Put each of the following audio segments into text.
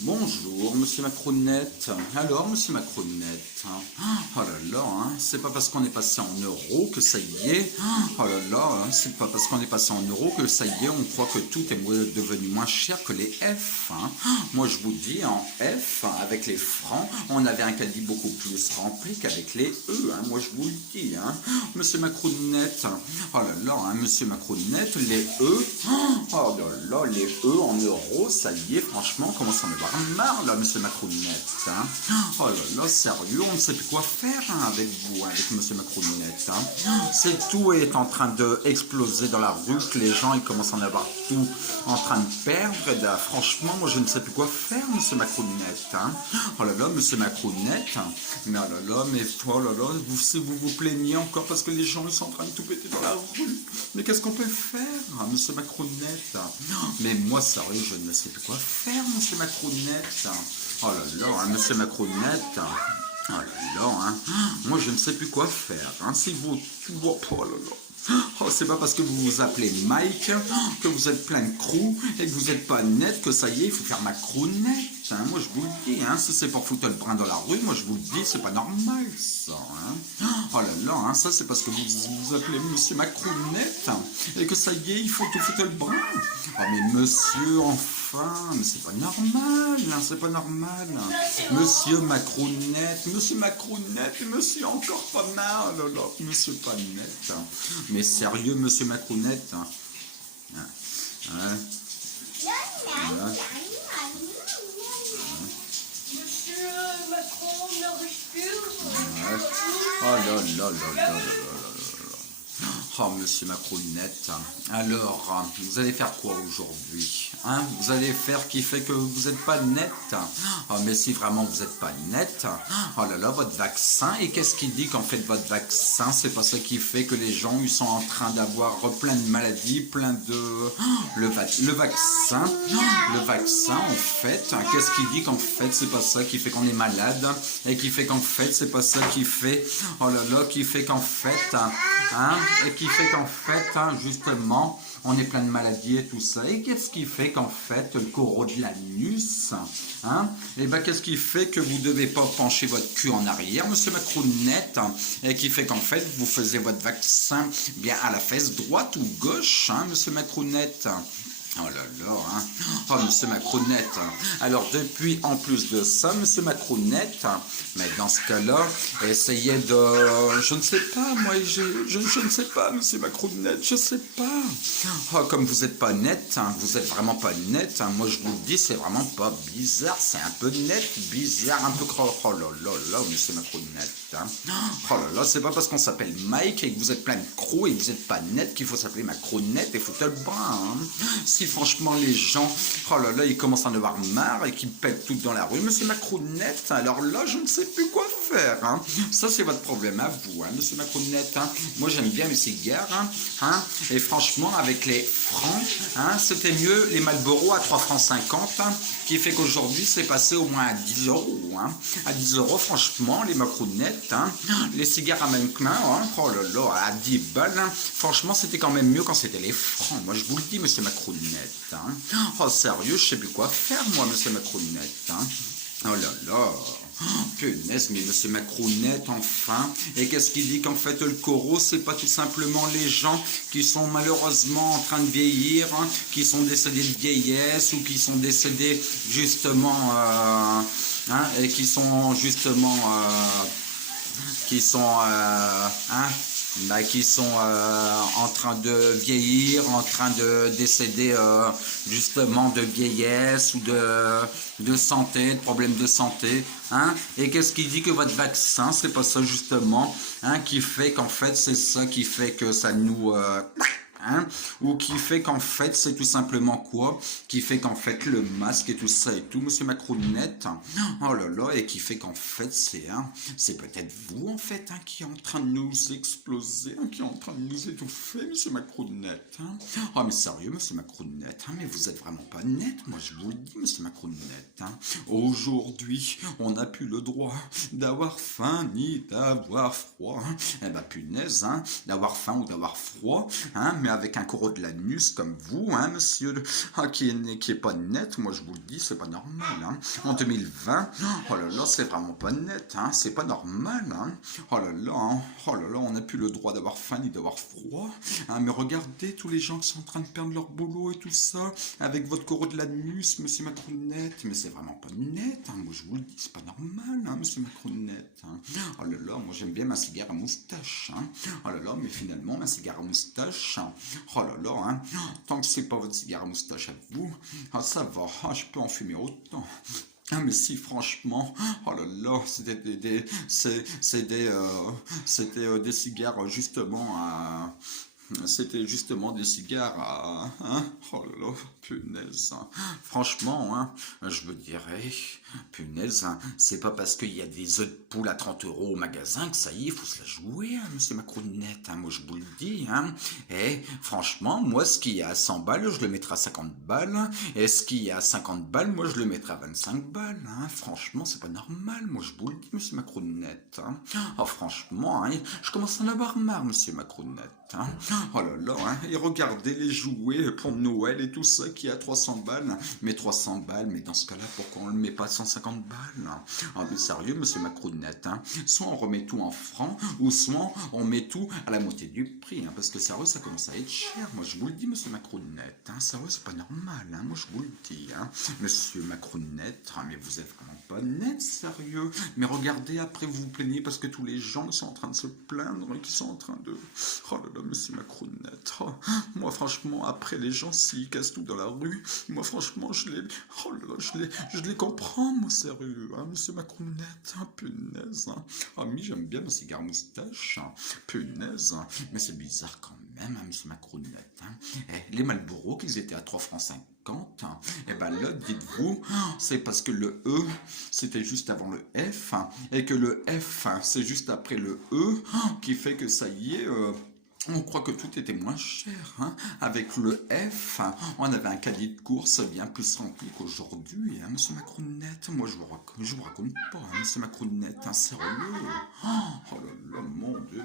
Bonjour, monsieur Macronette. Alors, monsieur Macronette, oh là là, c'est pas parce qu'on est passé en euros que ça y est. Oh là là, c'est pas parce qu'on est passé en euros que ça y est, on croit que tout est devenu moins cher que les F. Moi, je vous dis, en F, avec les francs, on avait un caddie beaucoup plus rempli qu'avec les E. Moi, je vous le dis, monsieur Macronette. Oh là là, monsieur Macronette, les E. Oh là là, les E en euros, ça y est, franchement, on commence à en avoir marre, là, monsieur Macronette. Oh là là, sérieux, on ne sait plus quoi faire avec vous, avec monsieur Macronette. C'est tout est en train d'exploser dans la rue, que les gens, ils commencent à en avoir tout en train de perdre. Et là, franchement, moi, je ne sais plus quoi faire, monsieur Macronette. Oh là là, monsieur Macronette. Mais oh là là, mais oh là là, si vous vous plaignez encore parce que les gens, ils sont en train de tout péter dans la rue. Mais qu'est-ce qu'on peut faire, monsieur Macronette? Mais moi, sérieux, je ne sais plus quoi faire, monsieur Macronette. Oh là là, monsieur Macronette. Oh là là, moi, je ne sais plus quoi faire. Si vous... Oh là là. Oh, c'est pas parce que vous vous appelez Mike, que vous êtes plein de crous et que vous n'êtes pas net que ça y est, il faut faire Macronette. Moi, je vous le dis, si c'est pour foutre le brin dans la rue, moi, je vous le dis, c'est pas normal, ça. Oh là là, ça, c'est parce que vous vous appelez monsieur Macronette et que ça y est, il faut tout foutre le brin. Oh, mais monsieur, enfin, mais c'est pas normal, c'est pas normal. Monsieur Macronette, monsieur encore pas mal, oh là là, monsieur pas net. Mais sérieux, monsieur Macronette. Voilà. Monsieur Macron, ne respire. Oh là là là là là là là. Oh, monsieur Macronette. Alors, vous allez faire quoi aujourd'hui? Vous allez faire qui fait que vous n'êtes pas net? Oh, mais si vraiment vous n'êtes pas net, oh là là, votre vaccin, et qu'est-ce qui dit qu'en fait votre vaccin, c'est pas ça qui fait que les gens, ils sont en train d'avoir plein de maladies, plein de... Le vaccin, en fait, qu'est-ce qui dit qu'en fait, c'est pas ça qui fait qu'on est malade, et qui fait qu'en fait, c'est pas ça qui fait, oh là là, qui fait qu'en fait, et qui fait qu'en fait, justement, on est plein de maladies et tout ça. Et qu'est-ce qui fait qu'en fait, le coraux de l'anus, et ben qu'est-ce qui fait que vous ne devez pas pencher votre cul en arrière, monsieur Macronette, et qui fait qu'en fait, vous faisiez votre vaccin bien à la fesse droite ou gauche, monsieur Macronette? Oh là là, Oh, monsieur Macronette. Alors, depuis, en plus de ça, monsieur Macronette, mais dans ce cas-là, essayez de... Je ne sais pas, moi, je ne sais pas, monsieur Macronette, je ne sais pas. Oh, comme vous n'êtes pas net, vous êtes vraiment pas net, moi, je vous le dis, c'est vraiment pas bizarre, c'est un peu net, bizarre, un peu... Oh là là là, monsieur Macronette. Oh là là, c'est pas parce qu'on s'appelle Mike et que vous êtes plein de crocs et que vous n'êtes pas net qu'il faut s'appeler Macronette et foutre le brin. Si franchement les gens, oh là là, ils commencent à en avoir marre et qu'ils pètent tout dans la rue, monsieur Macronette, alors là, je ne sais plus quoi faire. Ça, c'est votre problème à vous, monsieur Macronette. Moi, j'aime bien les cigares, et franchement, avec les francs, c'était mieux les Marlboro à 3 francs 50, qui fait qu'aujourd'hui, c'est passé au moins à 10 euros. À 10 euros, franchement, les Macronettes, les cigares à même main, oh là là, à 10 balles, franchement, c'était quand même mieux quand c'était les francs. Moi, je vous le dis, monsieur Macronette. Oh, sérieux, je sais plus quoi faire, moi, monsieur Macronette. Oh là là. Punaise, mais monsieur Macronette, enfin. Et qu'est-ce qui dit qu'en fait le coraux, c'est pas tout simplement les gens qui sont malheureusement en train de vieillir, qui sont décédés de vieillesse ou qui sont décédés justement, et qui sont justement, qui sont, qui sont en train de vieillir, en train de décéder justement de vieillesse ou de santé, de problèmes de santé. Et qu'est-ce qui dit que votre vaccin, c'est pas ça justement, qui fait qu'en fait c'est ça qui fait que ça nous... ou qui fait qu'en fait, c'est tout simplement quoi? Qui fait qu'en fait, le masque et tout ça et tout, monsieur Macronette, oh là là, et qui fait qu'en fait, c'est peut-être vous, en fait, qui est en train de nous exploser, qui est en train de nous étouffer, monsieur Macronette. Oh, mais sérieux, monsieur Macronette, mais vous êtes vraiment pas net, moi je vous le dis, monsieur Macronette. Aujourd'hui, on n'a plus le droit d'avoir faim ni d'avoir froid. Eh ben, punaise, d'avoir faim ou d'avoir froid, mais avec un corot de l'anus comme vous, hein, monsieur, qui est pas net. Moi, je vous le dis, c'est pas normal. Hein. En 2020, oh là là, c'est vraiment pas net. Hein. C'est pas normal. Hein. Oh là là, hein. Oh là là, on n'a plus le droit d'avoir faim ni d'avoir froid. Hein. Mais regardez tous les gens qui sont en train de perdre leur boulot et tout ça, avec votre corot de l'anus, monsieur Macronette. Mais c'est vraiment pas net. Hein. Moi, je vous le dis, c'est pas normal, hein, monsieur Macronette. Hein. Oh là là, moi, j'aime bien ma cigare à moustache. Hein. Oh là là, mais finalement, ma cigare à moustache, hein. Oh là là, hein. Tant que c'est pas votre cigare à moustache à vous, ah, ça va, ah, je peux en fumer autant. Ah mais si franchement, oh là là, c'était des cigares justement à... C'était justement des cigares à... Hein, oh là là, punaise. Hein. Franchement, hein, je me dirais, punaise, hein, c'est pas parce qu'il y a des œufs de poule à 30 € au magasin que ça y est, il faut se la jouer, hein, monsieur Macronette. Hein, moi, je vous le dis. Hein. Et franchement, moi, ce qui est à 100 balles, je le mettrai à 50 balles. Et ce qui est à 50 balles, moi, je le mettrai à 25 balles. Hein. Franchement, c'est pas normal. Moi, je vous le dis, monsieur Macronette. Hein. Oh, franchement, hein, je commence à en avoir marre, monsieur Macronette. Hein. Oh là là, hein. Et regardez les jouets pour Noël et tout ça qui est à 300 balles. Mais 300 balles, mais dans ce cas-là, pourquoi on le met pas à 150 balles? Ah mais sérieux, monsieur Macronette, hein. Soit on remet tout en francs, ou soit on met tout à la moitié du prix. Hein, parce que sérieux, ça commence à être cher. Moi, je vous le dis, monsieur Macronette. Hein, sérieux, c'est pas normal. Hein, moi, je vous le dis. Hein. Monsieur Macronette, hein, mais vous êtes vraiment pas net, sérieux. Mais regardez, après, vous vous plaignez parce que tous les gens sont en train de se plaindre et qui sont en train de... Oh là là, monsieur Macronette. Oh, moi, franchement, après, les gens, s'ils cassent tout dans la rue, moi, franchement, je les... Oh là là, je les comprends, moi, sérieux. Hein, monsieur Macronette, hein, punaise. Hein. Ah, mais j'aime bien ma cigare moustache. Hein, punaise. Hein. Mais c'est bizarre quand même, hein, monsieur Macronette. Hein. Eh, les Marlboro, qu'ils étaient à 3 francs 50, hein, et ben là, dites-vous, c'est parce que le E, c'était juste avant le F, hein, et que le F, hein, c'est juste après le E, qui fait que ça y est... on croit que tout était moins cher. Hein. Avec le F, on avait un caddie de course bien plus rempli qu'aujourd'hui, hein, monsieur Macronette. Moi, je vous raconte pas, hein, monsieur Macronette, hein, sérieux. Oh là là, mon Dieu,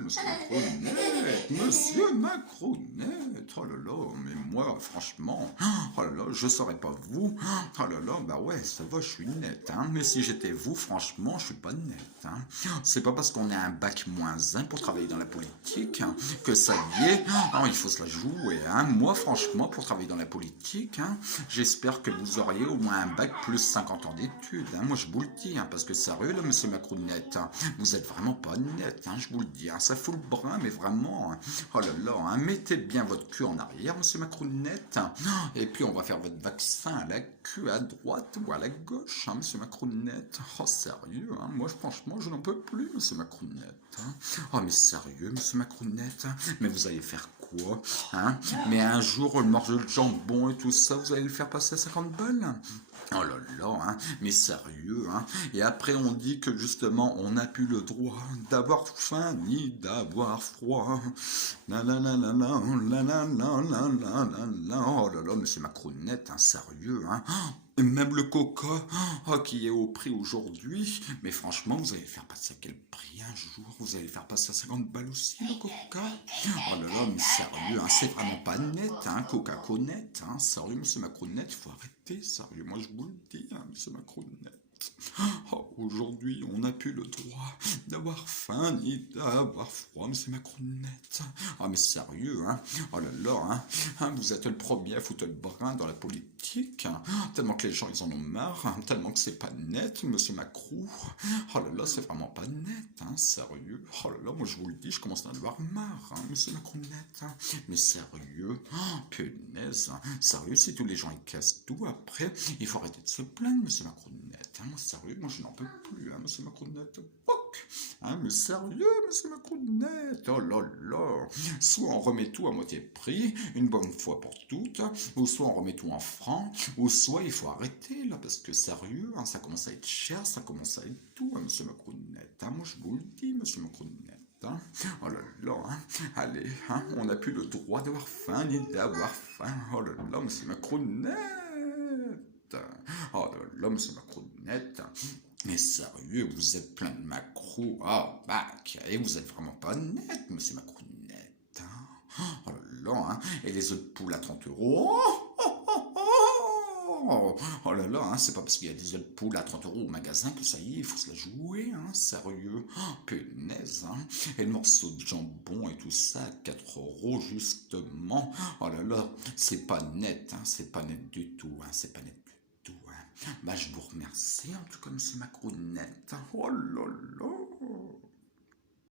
monsieur Macronette, monsieur Macronette. Oh là là, mais moi, franchement, oh là là, je serais pas vous. Oh là là, bah ouais, ça va, je suis net. Hein. Mais si j'étais vous, franchement, je suis pas net. Hein. C'est pas parce qu'on a un bac -1 pour travailler dans la politique, hein, que ça y est, oh, il faut se la jouer. Hein. Moi, franchement, pour travailler dans la politique, hein, j'espère que vous auriez au moins un bac plus 50 ans d'études. Hein. Moi, je vous le dis, hein, parce que sérieux, là, monsieur Macronette, hein, vous êtes vraiment pas net, hein, je vous le dis. Hein. Ça fout le brin, mais vraiment. Hein. Oh là là, hein, mettez bien votre cul en arrière, monsieur Macronette. Hein. Et puis, on va faire votre vaccin à la queue à droite ou à la gauche, hein, monsieur Macronette. Oh, sérieux, hein. Moi, franchement, je n'en peux plus, monsieur Macronette. Hein. Oh, mais sérieux, monsieur Macronette, hein. Mais vous allez faire quoi, hein? Mais un jour, le morceau de jambon et tout ça, vous allez le faire passer à 50 balles? Oh là là, hein, mais sérieux, hein. Et après, on dit que justement, on n'a plus le droit d'avoir faim ni d'avoir froid. La la la la la la la la la la la. Oh là là, mais c'est Macronette, hein, sérieux, hein. Et même le coca, oh, qui est au prix aujourd'hui, mais franchement, vous allez le faire passer à quel prix un jour? Vous allez le faire passer à 50 balles aussi, le coca? Oh là là, mais sérieux, hein, c'est vraiment pas net, hein, Coca-Conette, hein, sérieux, monsieur Macronette, il faut arrêter, sérieux, moi je vous le dis, hein, monsieur Macronette. Oh, aujourd'hui, on n'a plus le droit d'avoir faim ni d'avoir froid, monsieur Macronette. Ah, mais sérieux, hein? Oh là là, hein? Vous êtes le premier à foutre le brin dans la politique, hein? Tellement que les gens, ils en ont marre, hein? Tellement que c'est pas net, monsieur Macron. Oh là là, c'est vraiment pas net, hein? Sérieux. Oh là là, moi je vous le dis, je commence à en avoir marre, hein, monsieur Macronette. Hein? Mais sérieux, oh, punaise, hein? Sérieux, si tous les gens ils cassent tout, après, il faut arrêter de se plaindre, monsieur Macronette. Hein? Moi, sérieux, moi je n'en peux plus, hein, monsieur Macronette. Hein, mais sérieux, monsieur Macronette. Oh là là. Soit on remet tout à moitié prix, une bonne fois pour toutes, ou soit on remet tout en francs, ou soit il faut arrêter là, parce que sérieux, hein, ça commence à être cher, ça commence à être tout, hein, monsieur Macronette. Hein, moi je vous le dis, monsieur Macronette. Hein. Oh là là, hein. Allez, hein, on n'a plus le droit d'avoir faim ni d'avoir faim. Oh là là, monsieur Macronette. Oh là là, monsieur Macronette. Mais sérieux, vous êtes plein de macro. Ah, bah, et vous êtes vraiment pas net, monsieur Macronette. Hein. Oh là là, hein. Et les œufs de poule à 30 euros. Oh là là, hein, c'est pas parce qu'il y a des œufs de poule à 30 euros au magasin que ça y est, il faut se la jouer, hein, sérieux. Oh, punaise, hein. Et le morceau de jambon et tout ça à 4 euros justement. Oh là là, c'est pas net, hein, c'est pas net du tout, hein, c'est pas net du tout. Hein. Bah je vous remercie, en tout cas, c'est ma crounette. Oh là là.